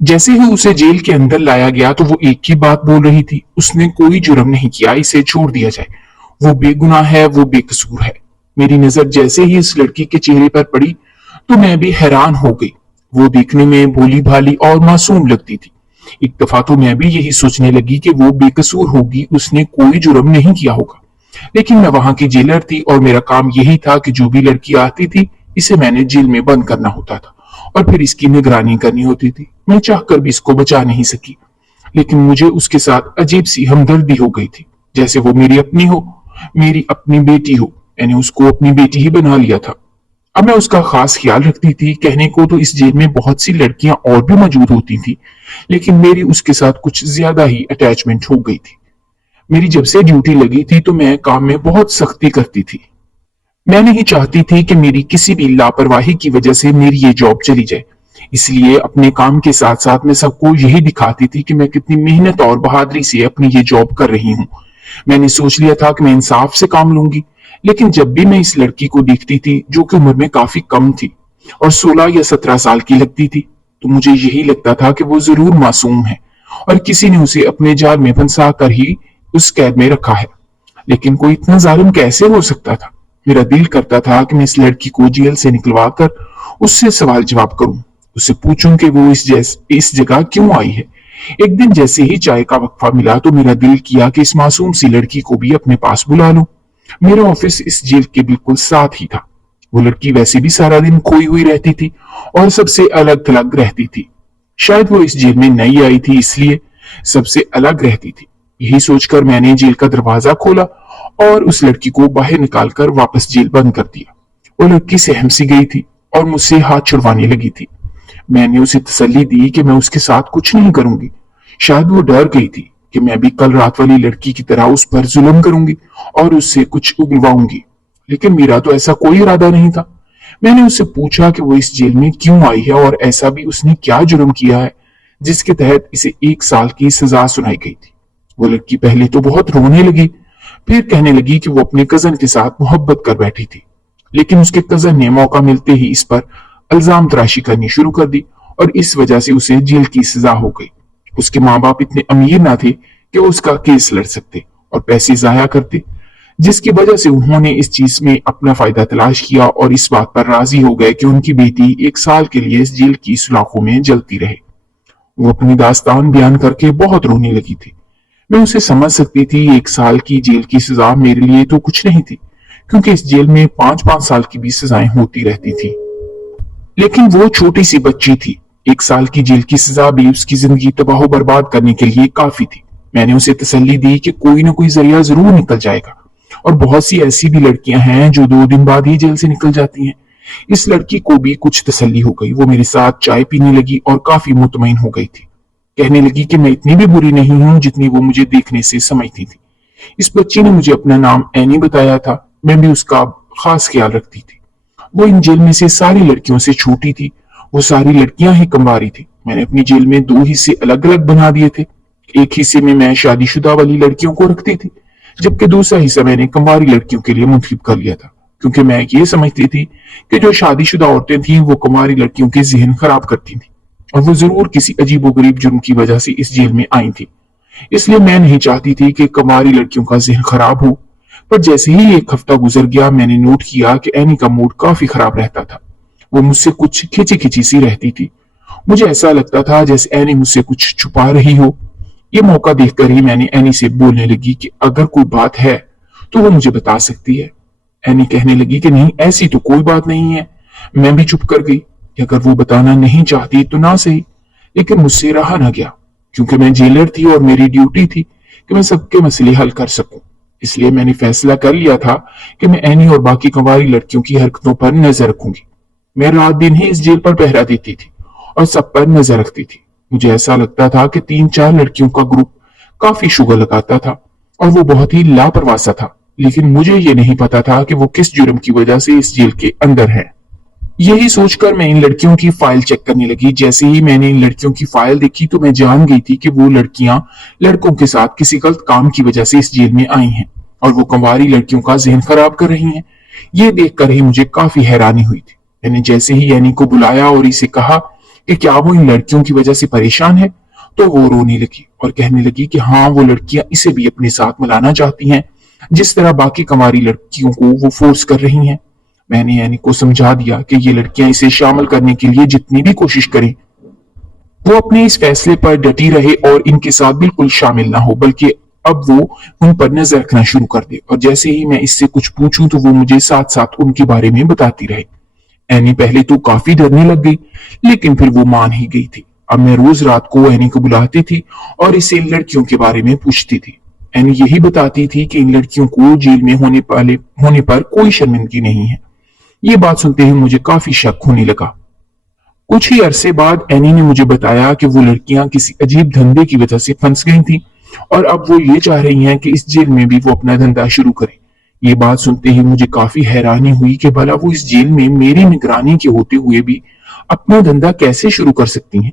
जैसे ही उसे जेल के अंदर लाया गया तो वो एक ही बात बोल रही थी, उसने कोई जुर्म नहीं किया, इसे छोड़ दिया जाए, वो बेगुनाह है, वो बेकसूर है। मेरी नजर जैसे ही इस लड़की के चेहरे पर पड़ी तो मैं भी हैरान हो गई। वो देखने में भोली भाली और मासूम लगती थी। एक दफा तो मैं भी यही सोचने लगी कि वो बेकसूर होगी, उसने कोई जुर्म नहीं किया होगा। लेकिन मैं वहां की जेलर थी और मेरा काम यही था कि जो भी लड़की आती थी इसे मैंने जेल में बंद करना होता था और फिर इसकी निगरानी करनी होती थी। मैं चाहकर भी इसको बचा नहीं सकी, लेकिन मुझे उसके साथ अजीब सी हमदर्दी हो गई थी, जैसे वो मेरी अपनी हो, मेरी अपनी बेटी हो। मैंने उसको अपनी बेटी ही बना लिया था। अब मैं उसका खास ख्याल रखती थी। कहने को तो इस जेल में बहुत सी लड़कियां और भी मौजूद होती थी, लेकिन मेरी उसके साथ कुछ ज्यादा ही अटैचमेंट हो गई थी। मेरी जब से ड्यूटी लगी थी तो मैं काम में बहुत सख्ती करती थी। मैं नहीं चाहती थी कि मेरी किसी भी लापरवाही की वजह से मेरी ये जॉब चली जाए। इसलिए अपने काम के साथ साथ मैं सबको यही दिखाती थी कि मैं कितनी मेहनत और बहादुरी से अपनी ये जॉब कर रही हूँ। मैंने सोच लिया था कि मैं इंसाफ से काम लूंगी, लेकिन जब भी मैं इस लड़की को देखती थी जो कि उम्र में काफी कम थी और 16 या 17 साल की लगती थी, तो मुझे यही लगता था कि वो जरूर मासूम है और किसी ने उसे अपने जाल में फंसा कर ही उस कैद में रखा है। लेकिन कोई इतना जालिम कैसे हो सकता था? मेरा दिल करता था कि मैं इस लड़की को जेल से निकलवा कर उससे सवाल जवाब करूं, उससे पूछूं कि वो इस जगह क्यों आई है। एक दिन जैसे ही चाय का वक्फा मिला तो मेरा दिल किया कि इस मासूम सी लड़की को भी अपने पास बुला लूं। मेरा ऑफिस इस जेल के बिल्कुल साथ ही था। वो लड़की वैसे भी सारा दिन खोई हुई रहती थी और सबसे अलग थलग रहती थी। शायद वो इस जेल में नई आई थी, इसलिए सबसे अलग रहती थी। यही सोचकर मैंने जेल का दरवाजा खोला और उस लड़की को बाहर निकालकर वापस जेल बंद कर दिया। वो लड़की सहम सी गई थी और मुझसे हाथ छुड़वाने लगी थी। मैंने उसे तसल्ली दी कि मैं उसके साथ कुछ नहीं करूंगी। शायद वो डर गई थी कि मैं भी कल रात वाली लड़की की तरह उस पर जुल्म करूंगी और उससे कुछ उगलवाऊंगी, लेकिन मेरा तो ऐसा कोई इरादा नहीं था। मैंने उससे पूछा कि वो इस जेल में क्यों आई है और ऐसा भी उसने क्या जुर्म किया है जिसके तहत इसे 1 साल की सजा सुनाई गई थी। वो लड़की पहले तो बहुत रोने लगी, फिर कहने लगी कि वो अपने कजन के साथ मोहब्बत कर बैठी थी, लेकिन उसके कजन ने मौका मिलते ही इस पर इल्जाम तराशी करनी शुरू कर दी और इस वजह से उसे जेल की सजा हो गई। उसके माँ बाप इतने अमीर ना थे कि उसका केस लड़ सकते और पैसे जाया करते, जिसकी वजह से उन्होंने इस चीज में अपना फायदा तलाश किया और इस बात पर राजी हो गए कि उनकी बेटी 1 साल के लिए इस जेल की सुलाखों में जलती रहे। वो अपनी दास्तान बयान करके बहुत रोने लगी थी। मैं उसे समझ सकती थी। 1 साल की जेल की सजा मेरे लिए तो कुछ नहीं थी, क्योंकि इस जेल में 5-5 साल की भी सजाएं होती रहती थी। लेकिन वो छोटी सी बच्ची थी। 1 साल की जेल की सजा भी उसकी जिंदगी तबाह बर्बाद करने के लिए काफी थी। मैंने उसे तसल्ली दी कि कोई ना कोई जरिया जरूर निकल जाएगा और बहुत सी ऐसी भी लड़कियां हैं जो 2 दिन बाद ही जेल से निकल जाती हैं। इस लड़की को भी कुछ तसल्ली हो गई। वो मेरे साथ चाय पीने लगी और काफी मुतमईन हो गई थी। कहने लगी कि मैं इतनी भी बुरी नहीं हूं जितनी वो मुझे देखने से समझती थी। इस बच्ची ने मुझे अपना नाम एनी बताया था। मैं भी उसका खास ख्याल रखती थी। वो इन जेल में से सारी लड़कियों से छोटी थी। वो सारी लड़कियां ही कंवारी थी। मैंने अपनी जेल में 2 हिस्से अलग अलग बना दिए थे। एक हिस्से में मैं शादीशुदा वाली लड़कियों को रखती थी, जबकि दूसरा हिस्सा मैंने कंवारी लड़कियों के लिए मुंतखब कर लिया था, क्योंकि मैं ये समझती थी कि जो शादीशुदा औरतें थीं वो कुंवारी लड़कियों के जहन खराब करती थी और वो जरूर किसी अजीबोगरीब जुर्म की वजह से इस जेल में आई थी। इसलिए मैं नहीं चाहती थी कि कुंवारी लड़कियों का जहन खराब हो। पर जैसे ही 1 हफ्ता गुजर गया मैंने नोट किया कि एनी का मूड काफी खराब रहता था। वो मुझसे कुछ खिंची खिंची सी रहती थी। मुझे ऐसा लगता था जैसे एनी मुझसे कुछ छुपा रही हो। ये मौका देखकर ही मैंने एनी से बोलने लगी कि अगर कोई बात है तो वो मुझे बता सकती है। एनी कहने लगी कि नहीं, ऐसी तो कोई बात नहीं है। मैं भी चुप कर गई कि अगर वो बताना नहीं चाहती तो ना सही, लेकिन मुझसे रहा ना गया, क्योंकि मैं जेलर थी और मेरी ड्यूटी थी कि मैं सबके मसले हल कर सकूं। इसलिए मैंने फैसला कर लिया था कि मैं एनी और बाकी कुंवारी लड़कियों की हरकतों पर नजर रखूंगी। मैं रात दिन ही इस जेल पर पहरा देती थी और सब पर नजर रखती थी। मुझे ऐसा लगता था कि 3-4 लड़कियों का ग्रुप काफी शुगर लगाता था और वो बहुत ही लापरवाह सा था, लेकिन मुझे ये नहीं पता था कि वो किस जुर्म की वजह से इस जेल के अंदर है। यही सोचकर मैं इन लड़कियों की फाइल चेक करने लगी। जैसे ही मैंने इन लड़कियों की फाइल देखी तो मैं जान गई थी कि वो लड़कियां लड़कों के साथ किसी गलत काम की वजह से इस जेल में आई हैं और वो कुंवारी लड़कियों का जहन खराब कर रही हैं। ये देखकर ही मुझे काफी हैरानी हुई थी। मैंने जैसे ही एनी को बुलाया और इसे कहा कि क्या वो इन लड़कियों की वजह से परेशान है। तो वो रोने लगी और कहने लगी कि हाँ, वो लड़कियां इसे भी अपने साथ मिलाना चाहती हैं, जिस तरह बाकी कंवारी लड़कियों को वो फोर्स कर रही हैं। मैंने एनी को समझा दिया कि ये लड़कियां इसे शामिल करने के लिए जितनी भी कोशिश करें, वो अपने इस फैसले पर डटी रहे और इनके साथ बिल्कुल शामिल ना हो, बल्कि अब वो उन पर नजर रखना शुरू कर दे। और जैसे ही मैं इससे कुछ पूछूं तो वो मुझे साथ साथ उनके बारे में बताती रहे। एनी पहले तो काफी डरने लग गई, लेकिन फिर वो मान ही गई थी। अब मैं रोज रात को एनी को बुलाती थी और इसे इन लड़कियों के बारे में पूछती थी। एनी यही बताती थी कि इन लड़कियों को जेल में होने पर कोई शर्मिंदगी नहीं है। ये बात सुनते ही मुझे काफी शक होने लगा। कुछ ही अरसे बाद एनी ने मुझे बताया कि वो लड़कियां किसी अजीब धंधे की वजह से फंस गई थी और अब वो ये चाह रही हैं कि इस जेल में भी वो अपना धंधा शुरू करें। ये बात सुनते ही मुझे काफी हैरानी हुई कि भला वो इस जेल में मेरी निगरानी के होते हुए भी अपना धंधा कैसे शुरू कर सकती हैं।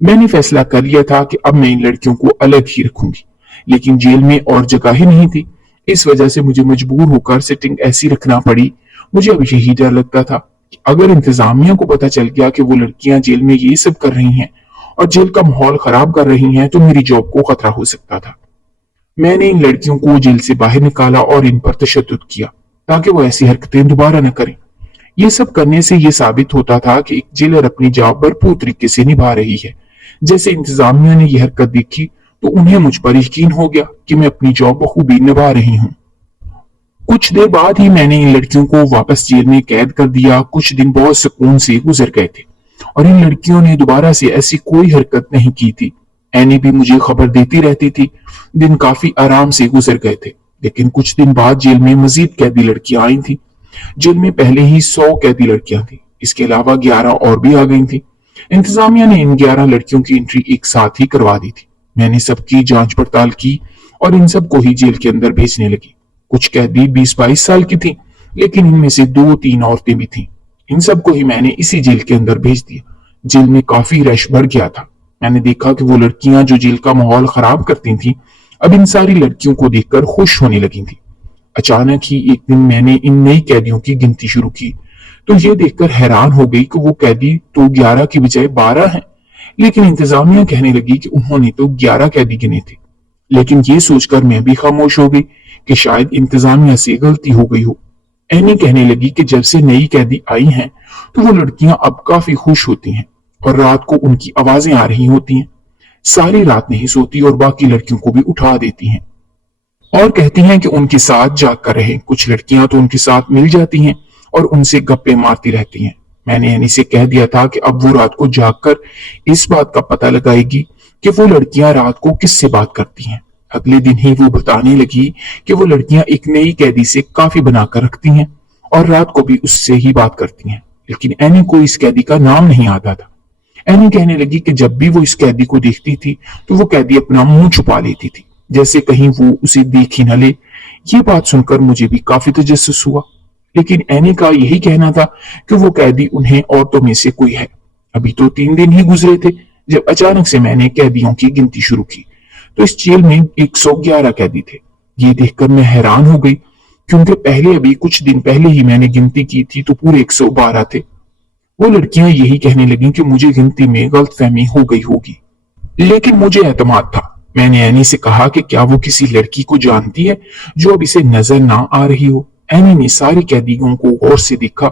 मैंने फैसला कर लिया था कि अब मैं इन लड़कियों को अलग ही रखूंगी, लेकिन जेल में और जगह ही नहीं थी। इस वजह से मुझे मजबूर होकर सेटिंग ऐसी रखना पड़ी। मुझे अब यही डर लगता था कि अगर इंतजामिया को पता चल गया कि वो लड़कियां जेल में ये सब कर रही हैं और जेल का माहौल खराब कर रही हैं, तो मेरी जॉब को खतरा हो सकता था। मैंने इन लड़कियों को जेल से बाहर निकाला और इन पर तशद्दुद किया ताकि वो ऐसी हरकतें दोबारा न करें। ये सब करने से ये साबित होता था कि एक जेलर अपनी जॉब भरपूर तरीके से निभा रही है। जैसे इंतजामिया ने यह हरकत देखी तो उन्हें मुझ पर यकीन हो गया कि मैं अपनी जॉब बखूबी निभा रही हूँ। कुछ देर बाद ही मैंने इन लड़कियों को वापस जेल में कैद कर दिया। कुछ दिन बहुत सुकून से गुजर गए थे और इन लड़कियों ने दोबारा से ऐसी कोई हरकत नहीं की थी। एनी भी मुझे खबर देती रहती थी। दिन काफी आराम से गुजर गए थे, लेकिन कुछ दिन बाद जेल में मजीद कैदी लड़कियां आई थी। जेल में पहले ही 100 कैदी लड़कियां थी, इसके अलावा 11 और भी आ गई थी। इंतजामिया ने इन 11 लड़कियों की एंट्री एक साथ ही करवा दी थी। मैंने सबकी जांच पड़ताल की और इन सबको ही जेल के अंदर भेजने लगी। कुछ कैदी 20-22 साल की थी, लेकिन इनमें से 2-3 औरतें भी थीं। इन सबको ही मैंने इसी जेल के अंदर भेज दिया। जेल में काफी रश बढ़ गया था। मैंने देखा कि वो लड़कियां जो जेल का माहौल खराब करती थीं, अब इन सारी लड़कियों को देखकर खुश होने लगी थी। अचानक ही एक दिन मैंने इन नई कैदियों की गिनती शुरू की तो ये देखकर हैरान हो गई कि वो कैदी तो 11 की बजाय 12 हैं। लेकिन इंतजामिया कहने लगी कि उन्होंने तो 11 कैदी गिने थे। लेकिन ये सोचकर मैं भी खामोश हो गई कि शायद इंतजामिया से गलती हो गई हो। एनी कहने लगी कि जब से नई कैदी आई हैं तो वो लड़कियां अब काफी खुश होती हैं और रात को उनकी आवाजें आ रही होती हैं। सारी रात नहीं सोती और बाकी लड़कियों को भी उठा देती हैं और कहती हैं कि उनके साथ जाग कर रहें। कुछ लड़कियां तो उनके साथ मिल जाती हैं और उनसे गप्पे मारती रहती हैं। मैंने एनी से कह दिया था कि अब वो रात को जागकर इस बात का पता लगाएगी कि वो लड़कियां रात को किससे बात करती हैं। अगले दिन ही वो बताने लगी कि वो लड़कियां एक नई कैदी से काफी बनाकर रखती हैं और रात को भी उससे ही बात करती हैं। लेकिन एनी को इस कैदी का नाम नहीं आता था। एनी कहने लगी कि जब भी वो इस कैदी को देखती थी तो वो कैदी अपना मुंह छुपा लेती थी, जैसे कहीं वो उसे देख ही न ले। ये बात सुनकर मुझे भी काफी तजस्सुस हुआ, लेकिन एनी का यही कहना था कि वो कैदी उन्हें औरतों में से कोई है। अभी तो 3 दिन ही गुजरे थे जब अचानक से मैंने कैदियों की गिनती शुरू की तो इस जेल में 111 कैदी थे। ये देखकर मैं हैरान हो गई, क्योंकि पहले अभी कुछ दिन पहले ही मैंने गिनती की थी तो पूरे 112 थे। वो लड़कियां यही कहने लगी कि मुझे गिनती में गलतफहमी हो गई होगी, लेकिन मुझे एतमाद था। मैंने एनी से कहा कि क्या वो किसी लड़की को जानती है जो अब इसे नजर ना आ रही हो। एनी ने सारी कैदियों को गौर से देखा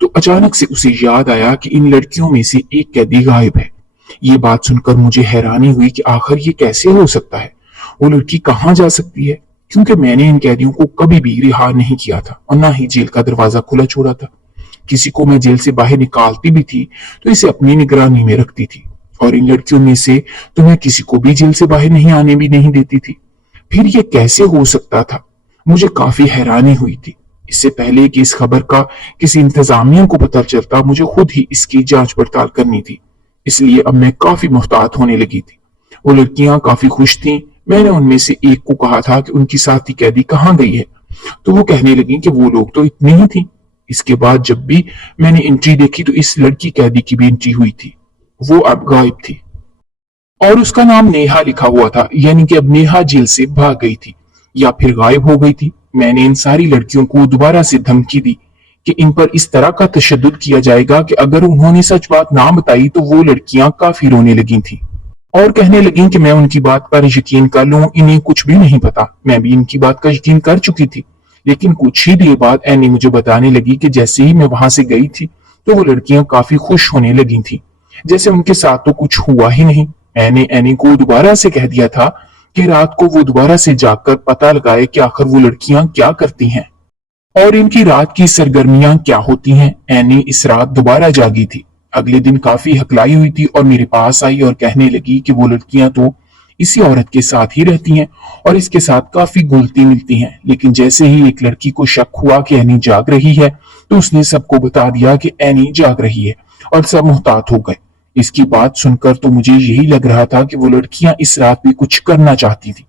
तो अचानक से उसे याद आया कि इन लड़कियों में से एक कैदी गायब है। ये बात सुनकर मुझे हैरानी हुई कि आखिर ये कैसे हो सकता है। वो लड़की कहाँ जा सकती है, क्योंकि मैंने इन कैदियों को कभी भी रिहा नहीं किया था और ना ही जेल का दरवाजा खुला छोड़ा था। किसी को मैं जेल से बाहर निकालती भी थी तो इसे अपनी निगरानी में रखती थी, और इन लड़कियों में से तो मैं किसी को भी जेल से बाहर नहीं आने भी नहीं देती थी। फिर ये कैसे हो सकता था, मुझे काफी हैरानी हुई थी। इससे पहले कि इस खबर का किसी इंतजामिया को पता चलता, मुझे खुद ही इसकी जांच पड़ताल करनी थी। इसलिए अब मैं काफी मुहतात होने लगी थी। वो लड़कियां काफी खुश थीं। मैंने उनमें से एक को कहा था कि उनकी साथी कैदी कहाँ गई है, तो वो कहने लगी कि वो लोग तो इतनी ही थी। इसके बाद जब भी मैंने एंट्री देखी तो इस लड़की कैदी की भी एंट्री हुई थी। वो अब गायब थी और उसका नाम नेहा लिखा हुआ था, यानी कि अब नेहा जेल से भाग गई थी या फिर गायब हो गई थी। मैंने इन सारी लड़कियों को दोबारा से धमकी दी कि इन पर इस तरह का तशद्दुद किया जाएगा कि अगर उन्होंने सच बात ना बताई तो वो लड़कियां काफी रोने लगी थी और कहने लगी कि मैं उनकी बात पर यकीन कर लूं, इन्हें कुछ भी नहीं पता। मैं भी इनकी बात का यकीन कर चुकी थी, लेकिन कुछ ही देर बाद एनी मुझे बताने लगी कि जैसे ही मैं वहां से गई थी तो वो लड़कियां काफी खुश होने लगी थी, जैसे उनके साथ तो कुछ हुआ ही नहीं। मैंने एनी को दोबारा से कह दिया था कि रात को वो दोबारा से जाकर पता लगाए कि आखिर वो लड़कियां क्या करती हैं और इनकी रात की सरगर्मियां क्या होती हैं। एनी इस रात दोबारा जागी थी। अगले दिन काफी हकलाई हुई थी और मेरे पास आई और कहने लगी कि वो लड़कियां तो इसी औरत के साथ ही रहती हैं और इसके साथ काफी घुलती मिलती हैं, लेकिन जैसे ही एक लड़की को शक हुआ कि एनी जाग रही है तो उसने सबको बता दिया कि एनी जाग रही है और सब मुहतात हो गए। इसकी बात सुनकर तो मुझे यही लग रहा था कि वो लड़कियां इस रात भी कुछ करना चाहती थी,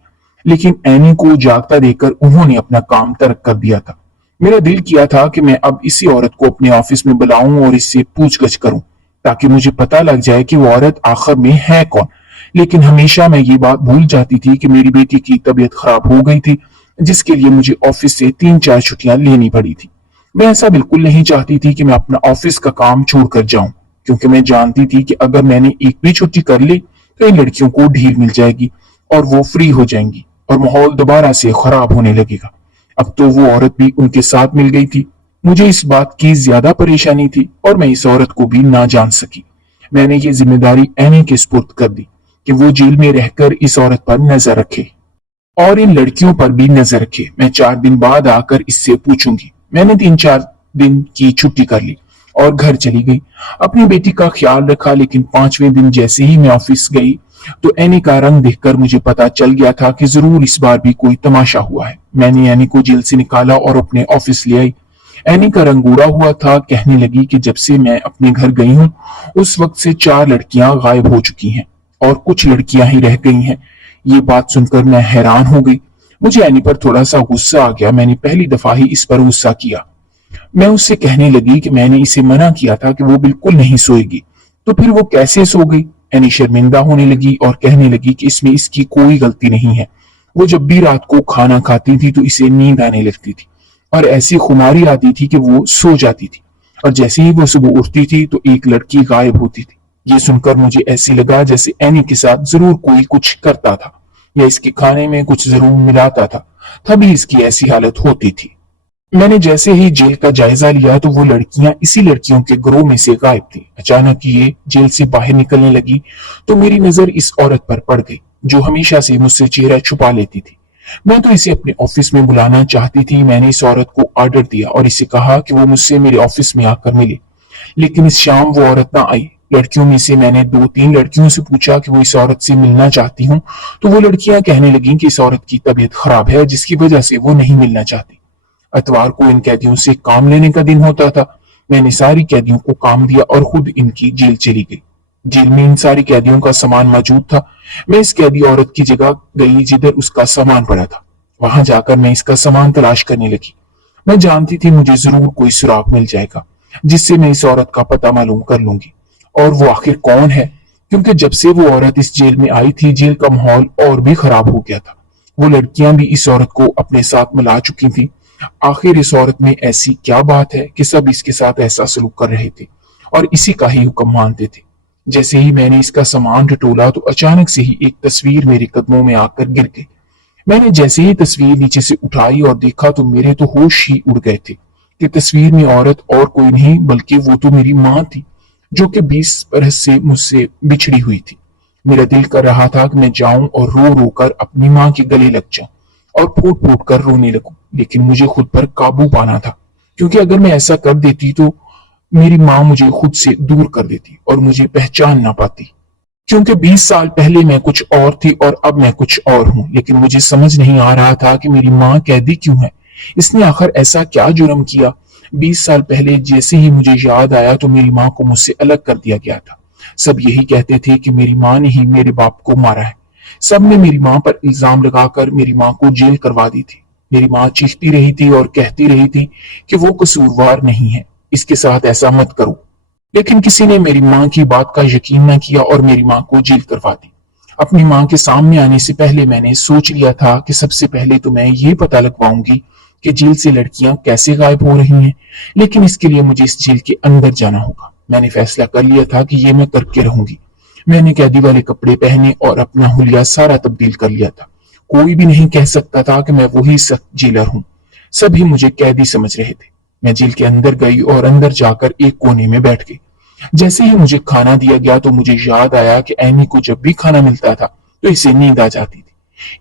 लेकिन एनी को जागता देखकर उन्होंने अपना काम तर्क कर दिया था। मेरा दिल किया था कि मैं अब इसी औरत को अपने ऑफिस में बुलाऊं और इससे पूछगछ करूं ताकि मुझे पता लग जाए कि वो औरत आखिर में है कौन। लेकिन हमेशा मैं ये बात भूल जाती थी कि मेरी बेटी की तबीयत खराब हो गई थी, जिसके लिए मुझे ऑफिस से 3-4 छुट्टियां लेनी पड़ी थी। मैं ऐसा बिल्कुल नहीं चाहती थी कि मैं अपना ऑफिस का काम छोड़कर जाऊं, क्योंकि मैं जानती थी कि अगर मैंने एक भी छुट्टी कर ली तो इन लड़कियों को ढील मिल जाएगी और वो फ्री हो जाएंगी और माहौल दोबारा से खराब होने लगेगा। अब तो वो औरत भी उनके साथ मिल गई थी। मुझे इस बात की ज्यादा परेशानी थी और मैं इस औरत को भी ना जान सकी। मैंने ये जिम्मेदारी एनी के सुपुर्द कर दी कि वो जेल में रहकर इस औरत पर नजर रखे और इन लड़कियों पर भी नजर रखे। मैं 4 दिन बाद आकर इससे पूछूंगी। मैंने 3-4 दिन की छुट्टी कर ली और घर चली गई। अपनी बेटी का ख्याल रखा, लेकिन 5वें दिन जैसे ही मैं ऑफिस गई तो एनी का रंग देखकर मुझे पता चल गया था कि जरूर इस बार भी कोई तमाशा हुआ है। मैंने एनी को जेल से निकाला और अपने ऑफिस ले आई। एनी का रंग उड़ा हुआ था। कहने लगी कि जब से मैं अपने घर गई हूँ उस वक्त से 4 लड़कियां गायब हो चुकी हैं और कुछ लड़कियां ही रह गई हैं। ये बात सुनकर मैं हैरान हो गई। मुझे एनी पर थोड़ा सा गुस्सा आ गया। मैंने पहली दफा ही इस पर गुस्सा किया। मैं उससे कहने लगी कि मैंने इसे मना किया था कि वो बिल्कुल नहीं सोएगी, तो फिर वो कैसे सो गई। एनी शर्मिंदा होने लगी और कहने लगी कि इसमें इसकी कोई गलती नहीं है। वो जब भी रात को खाना खाती थी तो इसे नींद आने लगती थी और ऐसी खुमारी आती थी कि वो सो जाती थी और जैसे ही वो सुबह उठती थी तो एक लड़की गायब होती थी। ये सुनकर मुझे ऐसे लगा जैसे एनी के साथ जरूर कोई कुछ करता था या इसके खाने में कुछ जरूर मिलाता था, तभी इसकी ऐसी हालत होती थी। मैंने जैसे ही जेल का जायजा लिया तो वो लड़कियां इसी लड़कियों के ग्रोह में से गायब थी। अचानक ये जेल से बाहर निकलने लगी तो मेरी नजर इस औरत पर पड़ गई जो हमेशा से मुझसे चेहरा छुपा लेती थी। मैं तो इसे अपने ऑफिस में बुलाना चाहती थी। मैंने इस औरत को ऑर्डर दिया और इसे कहा कि वो मुझसे मेरे ऑफिस में आकर मिले, लेकिन इस शाम वो औरत ना आई। लड़कियों में से मैंने 2-3 लड़कियों से पूछा कि वो इस औरत से मिलना चाहती हूँ, तो वो लड़कियां कहने लगी कि इस औरत की तबीयत खराब है जिसकी वजह से वो नहीं मिलना चाहती। इतवार को इन कैदियों से काम लेने का दिन होता था। मैंने सारी कैदियों को काम दिया और खुद इनकी जेल चली गई। जेल में इन सारी कैदियों का सामान मौजूद था। मैं इस कैदी औरत की जगह गई जिधर उसका सामान पड़ा था। वहां जाकर मैं इसका सामान तलाश करने लगी। मैं जानती थी मुझे जरूर कोई सुराग मिल जाएगा जिससे मैं इस औरत का पता मालूम कर लूंगी और वो आखिर कौन है, क्योंकि जब से वो औरत इस जेल में आई थी जेल का माहौल और भी खराब हो गया था। वो लड़कियां भी इस औरत को अपने साथ मिला चुकी थी। आखिर इस औरत में ऐसी क्या बात है कि सब इसके साथ ऐसा सलूक कर रहे थे और इसी का ही हुक्म मानते थे। जैसे ही मैंने इसका सामान टटोला तो अचानक से ही एक तस्वीर मेरे कदमों में आकर गिर गई। मैंने जैसे ही तस्वीर नीचे से उठाई और देखा तो मेरे तो होश ही उड़ गए थे कि तस्वीर में औरत और कोई नहीं बल्कि वो तो मेरी माँ थी जो कि 20 बरस से मुझसे बिछड़ी हुई थी। मेरा दिल कर रहा था कि मैं जाऊं और रो रो कर अपनी माँ के गले लग जाऊं और फूट फूट कर रोने लगूं, लेकिन मुझे खुद पर काबू पाना था, क्योंकि अगर मैं ऐसा कर देती तो मेरी माँ मुझे खुद से दूर कर देती और मुझे पहचान ना पाती, क्योंकि 20 साल पहले मैं कुछ और थी और अब मैं कुछ और हूं। लेकिन मुझे समझ नहीं आ रहा था कि मेरी माँ कैदी क्यों है। इसने आखिर ऐसा क्या जुर्म किया। 20 साल पहले जैसे ही मुझे याद आया तो मेरी माँ को मुझसे अलग कर दिया गया था। सब यही कहते थे कि मेरी माँ ने ही मेरे बाप को मारा है। सब ने मेरी माँ पर इल्जाम लगाकर मेरी माँ को जेल करवा दी थी। मेरी माँ चीखती रही थी और कहती रही थी कि वो कसूरवार नहीं है, इसके साथ ऐसा मत करो। लेकिन किसी ने मेरी माँ की बात का यकीन न किया और मेरी माँ को जेल करवा दी। अपनी माँ के सामने आने से पहले मैंने सोच लिया था कि सबसे पहले तो मैं ये पता लगवाऊंगी कि जेल से लड़कियां कैसे गायब हो रही हैं, लेकिन इसके लिए मुझे इस जेल के अंदर जाना होगा। मैंने फैसला कर लिया था कि ये मैं करके रहूंगी। मैंने कैदी वाले कपड़े पहने और अपना हुलिया सारा तब्दील कर लिया था। कोई भी नहीं कह सकता था कि मैं वही सख्त जेलर हूं। सभी मुझे कैदी समझ रहे थे। मैं जेल के अंदर गई और अंदर जाकर एक कोने में बैठ गई। जैसे ही मुझे खाना दिया गया तो मुझे याद आया कि एनी को जब भी खाना मिलता था तो इसे नींद आ जाती थी।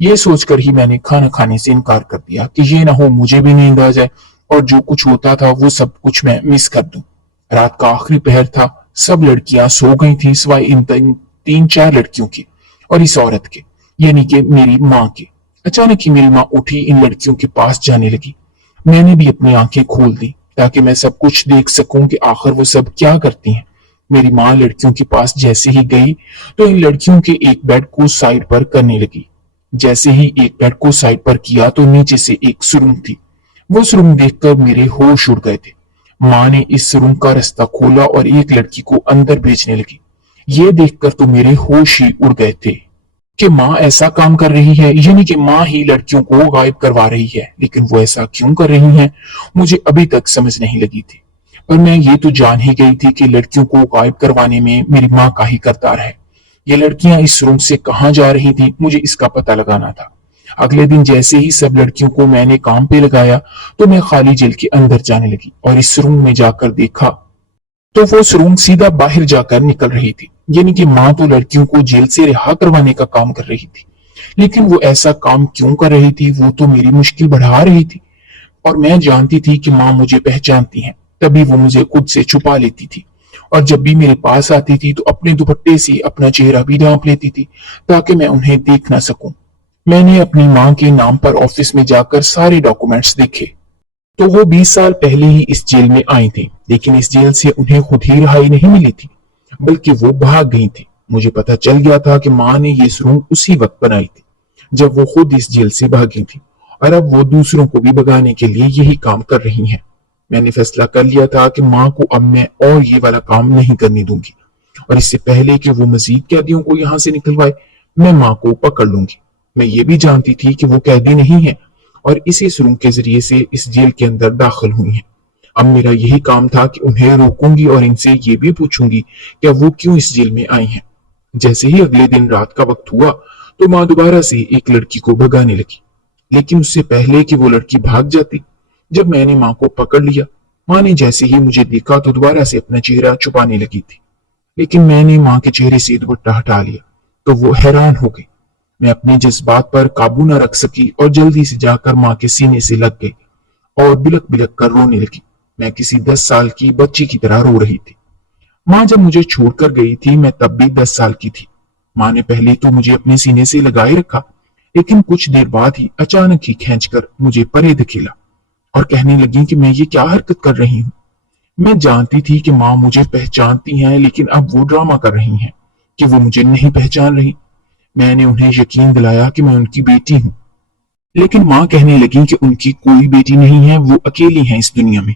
ये सोचकर ही मैंने खाना खाने से इनकार कर दिया कि ये ना हो मुझे भी नींद आ जाए और जो कुछ होता था वो सब कुछ मैं मिस कर दूं। रात का आखिरी पहर था। सब लड़कियां सो गई थी सिवाय इन तीन चार लड़कियों के और इस औरत के, यानी कि मेरी माँ के। अचानक ही मेरी माँ उठी, इन लड़कियों के पास जाने लगी। मैंने भी अपनी आंखें खोल दी ताकि मैं सब कुछ देख सकूं कि आखिर वो सब क्या करती हैं। मेरी माँ लड़कियों के पास जैसे ही गई तो इन लड़कियों के एक बेड को साइड पर करने लगी। जैसे ही एक बेड को साइड पर किया तो नीचे से एक सुरंग थी। वो सुरंग देखकर मेरे होश उड़ गए थे। माँ ने इस सुरंग का रास्ता खोला और एक लड़की को अंदर भेजने लगी। ये देखकर तो मेरे होश ही उड़ गए थे कि माँ ऐसा काम कर रही है, यानी कि माँ ही लड़कियों को गायब करवा रही है। लेकिन वो ऐसा क्यों कर रही हैं, मुझे अभी तक समझ नहीं लगी थी। पर मैं ये तो जान ही गई थी कि लड़कियों को गायब करवाने में मेरी माँ का ही किरदार है। ये लड़कियां इस रूम से कहाँ जा रही थी, मुझे इसका पता लगाना था। अगले दिन जैसे ही सब लड़कियों को मैंने काम पे लगाया तो मैं खाली जेल के अंदर जाने लगी और इस रूम में जाकर देखा तो वो सुरंग सीधा बाहर जाकर निकल रही थी। यानी कि माँ तो लड़कियों को जेल से रिहा करवाने का काम कर रही थी, लेकिन वो ऐसा काम क्यों कर रही थी, वो तो मेरी मुश्किल बढ़ा रही थी। और मैं जानती थी कि माँ मुझे पहचानती है, तभी वो मुझे खुद से छुपा लेती थी और जब भी मेरे पास आती थी तो अपने दुपट्टे से अपना चेहरा भी ढांप लेती थी ताकि मैं उन्हें देख ना सकूं। मैंने अपनी माँ के नाम पर ऑफिस में जाकर सारे डॉक्यूमेंट्स देखे तो वो 20 साल पहले ही इस जेल में आई थी, लेकिन इस जेल से उन्हें खुद ही रिहाई नहीं मिली थी, बल्कि वो भाग गई थी। मुझे पता चल गया था कि माँ ने ये सुरंग उसी वक्त बनाई थी जब वो खुद इस जेल से भागी थी और अब वो दूसरों को भी भगाने के लिए यही काम कर रही हैं। मैंने फैसला कर लिया था कि माँ को अब मैं और ये वाला काम नहीं करने दूंगी और इससे पहले कि वो मजीद कैदियों को यहाँ से निकलवाए, मैं माँ को पकड़ लूंगी। मैं ये भी जानती थी कि वो कैदी नहीं है और इसी सुरंग के जरिए से इस जेल के अंदर दाखिल हुई हैं। अब मेरा यही काम था कि उन्हें रोकूंगी और इनसे ये भी पूछूंगी कि वो क्यों इस जेल में आई हैं। जैसे ही अगले दिन रात का वक्त हुआ तो माँ दोबारा से एक लड़की को भगाने लगी, लेकिन उससे पहले कि वो लड़की भाग जाती, जब मैंने माँ को पकड़ लिया, माँ ने जैसे ही मुझे देखा तो दोबारा से अपना चेहरा छुपाने लगी थी। लेकिन मैंने माँ के चेहरे से दुपट्टा हटा लिया तो वो हैरान हो गई। मैं अपने जज्बात पर काबू न रख सकी और जल्दी से जाकर माँ के सीने से लग गई और बिलक बिलक कर रोने लगी। मैं किसी 10 साल की बच्ची की तरह रो रही थी। माँ जब मुझे छोड़कर गई थी मैं तब भी 10 साल की थी। माँ ने पहले तो मुझे अपने सीने से लगाए रखा, लेकिन कुछ देर बाद ही अचानक ही खींचकर मुझे परे धकेला और कहने लगी कि मैं ये क्या हरकत कर रही हूँ। मैं जानती थी कि माँ मुझे पहचानती हैं, लेकिन अब वो ड्रामा कर रही हैं कि वो मुझे नहीं पहचान रही। मैंने उन्हें यकीन दिलाया कि मैं उनकी बेटी हूँ, लेकिन माँ कहने लगी कि उनकी कोई बेटी नहीं है, वो अकेली हैं इस दुनिया में,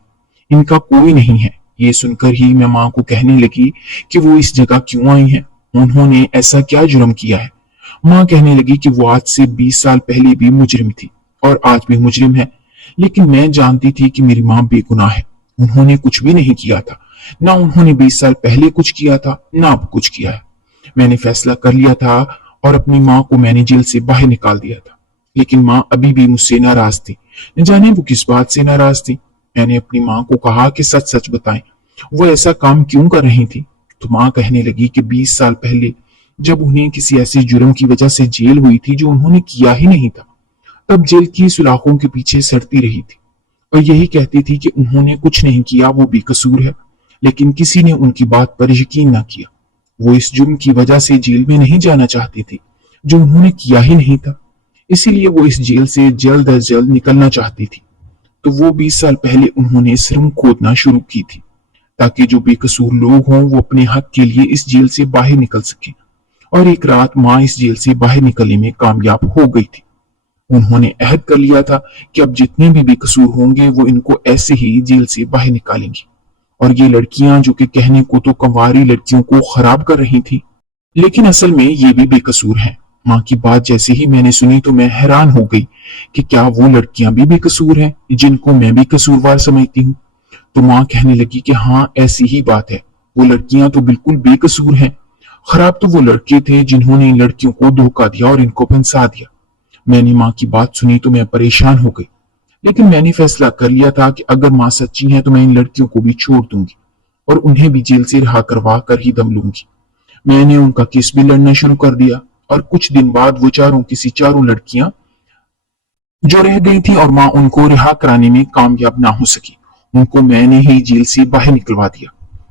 इनका कोई नहीं है। ये सुनकर ही मैं माँ को कहने लगी कि वो इस जगह क्यों आई हैं, उन्होंने ऐसा क्या जुर्म किया है। माँ कहने लगी कि वो आज से 20 साल पहले भी मुजरिम थी और आज भी मुजरिम है, लेकिन मैं जानती थी कि मेरी माँ बेगुनाह है, उन्होंने कुछ भी नहीं किया था। ना उन्होंने 20 साल पहले कुछ किया था, ना अब कुछ किया है। मैंने फैसला कर लिया था और अपनी माँ को मैंने जेल से बाहर निकाल दिया था, लेकिन माँ अभी भी मुझसे नाराज थी। न जाने वो किस बात से नाराज थी। मैंने अपनी माँ को कहा कि सच सच बताएं, वो ऐसा काम क्यों कर रही थी। तो माँ कहने लगी कि 20 साल पहले जब उन्हें किसी ऐसे जुर्म की वजह से जेल हुई थी जो उन्होंने किया ही नहीं था, तब जेल की सुलाखों के पीछे सड़ती रही थी और यही कहती थी कि उन्होंने कुछ नहीं किया, वो बेकसूर है, लेकिन किसी ने उनकी बात पर यकीन ना किया। वो इस जुर्म की वजह से जेल में नहीं जाना चाहती थी जो उन्होंने किया ही नहीं था, इसीलिए वो इस जेल से जल्द अज जल्द निकलना चाहती थी। तो वो 20 साल पहले उन्होंने सुरंग खोदना शुरू की थी ताकि जो बेकसूर लोग हों वो अपने हक के लिए इस जेल से बाहर निकल सके। और एक रात माँ इस जेल से बाहर निकलने में कामयाब हो गई थी। उन्होंने अहद कर लिया था कि अब जितने भी बेकसूर होंगे वो इनको ऐसे ही जेल से बाहर निकालेंगी। और ये लड़कियां जो कि कहने को तो कंवारी लड़कियों को खराब कर रही थी, लेकिन असल में ये भी बेकसूर हैं। माँ की बात जैसे ही मैंने सुनी तो मैं हैरान हो गई कि क्या वो लड़कियां भी बेकसूर हैं जिनको मैं भी कसूरवार समझती हूँ। तो माँ कहने लगी कि हाँ, ऐसी ही बात है, वो लड़कियां तो बिल्कुल बेकसूर हैं। खराब तो वो लड़के थे जिन्होंने इन लड़कियों को धोखा दिया और इनको फंसा दिया। मैंने माँ की बात सुनी तो मैं परेशान हो गई, लेकिन मैंने फैसला कर लिया था कि अगर माँ सच्ची है तो मैं इन लड़कियों को भी छोड़ दूंगी और उन्हें भी जेल से रिहा करवा कर ही दम लूंगी। मैंने उनका केस भी लड़ना शुरू कर दिया और कुछ दिन बाद वो चारों किसी चारों लड़कियां जो रह गई थी और माँ उनको रिहा कराने में कामयाब ना हो सकी, उनको मैंने ही जेल से बाहर निकलवा दिया।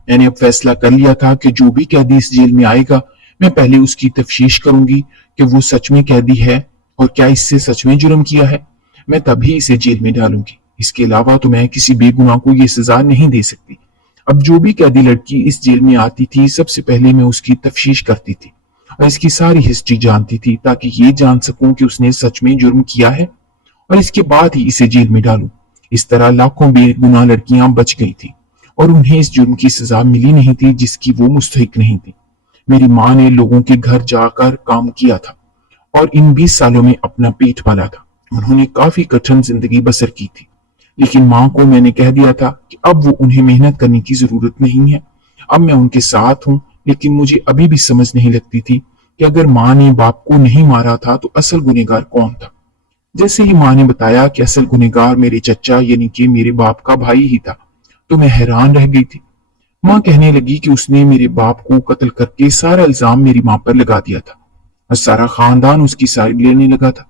मैंने अब फैसला कर लिया था कि जो भी कैदी इस जेल में आएगा, मैं पहले उसकी तफ्तीश करूंगी कि वो सच में कैदी है और क्या इससे सच में जुर्म किया है। मैं तभी इसे जेल में डालूंगी। इसके अलावा तो मैं किसी बेगुनाह को ये सजा नहीं दे सकती। अब जो भी कैदी लड़की इस जेल में आती थी, सबसे पहले मैं उसकी तफ्तीश करती थी और इसकी सारी हिस्ट्री जानती थी ताकि ये जान सकूं कि उसने सच में जुर्म किया है और इसके बाद ही इसे जेल में डालूं। इस तरह लाखों बेगुनाह लड़कियां बच गई थी और उन्हें इस जुर्म की सजा मिली नहीं थी जिसकी वो मुस्तहिक नहीं थी। मेरी माँ ने लोगों के घर जाकर काम किया था और इन 20 सालों में अपना पेट पाला था। उन्होंने काफी कठिन जिंदगी बसर की थी, लेकिन माँ को मैंने कह दिया था कि अब वो उन्हें मेहनत करने की जरूरत नहीं है। अब मैं उनके साथ हूँ, लेकिन मुझे अभी भी समझ नहीं लगती थी कि अगर माँ ने बाप को नहीं मारा था तो असल गुनहगार कौन था। जैसे ही माँ ने बताया कि असल गुनहगार मेरे चचा यानी कि मेरे बाप का भाई ही था, तो मैं हैरान रह गई थी। माँ कहने लगी कि उसने मेरे बाप को कत्ल करके सारा इल्जाम मेरी माँ पर लगा दिया था और सारा खानदान उसकी साइड लेने लगा था,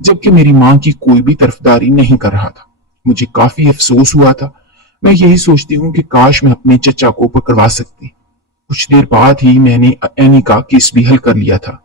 जबकि मेरी माँ की कोई भी तरफदारी नहीं कर रहा था। मुझे काफी अफसोस हुआ था। मैं यही सोचती हूँ कि काश मैं अपने चचा को पकड़वा सकती। कुछ देर बाद ही मैंने एनी का केस भी हल कर लिया था।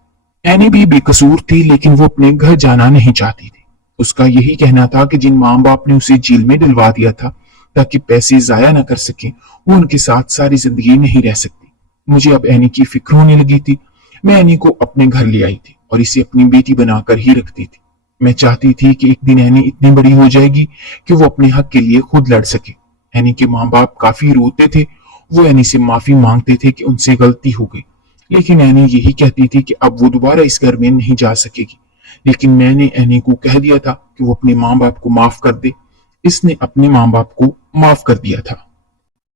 एनी भी बेकसूर थी, लेकिन वो अपने घर जाना नहीं चाहती थी। उसका यही कहना था कि जिन माँ बाप ने उसे जेल में डलवा दिया था ताकि पैसे जाया न कर सके, वो उनके साथ सारी जिंदगी नहीं रह सकती। मुझे अब एनी की फिक्र होने लगी थी। मैं एनी को अपने घर ले आई थी और इसे अपनी बेटी बनाकर ही रखती थी। मैं चाहती थी कि एक दिन एनी इतनी बड़ी हो जाएगी कि वो अपने हक के लिए खुद लड़ सके। एनी के माँ बाप काफी रोते थे। वो एनी से माफी मांगते थे कि उनसे गलती हो गई, लेकिन एनी यही कहती थी कि अब वो दोबारा इस घर में नहीं जा सकेगी। लेकिन मैंने एनी को कह दिया था कि वो अपने माँ बाप को माफ कर दे। इसने अपने माँ बाप को माफ कर दिया था।